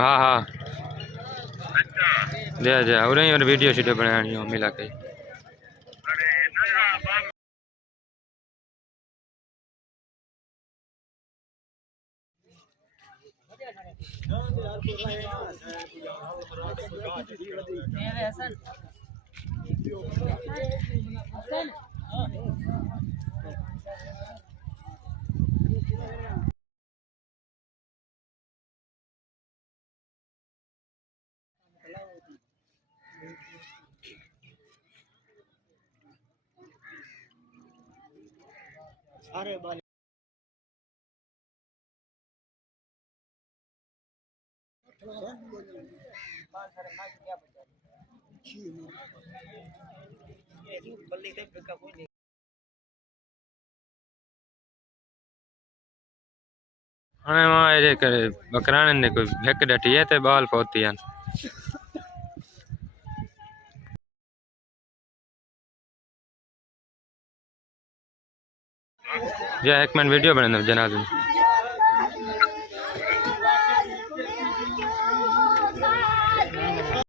हाँ हाँ जय जय और ही और वीडियो शीडियो बनानी हो मिला के अरे बाल हाँ वहाँ ये करे बकराने ने कोई भेक डटी है ते बाल पोती है जय एक मिनट वीडियो बना जनाब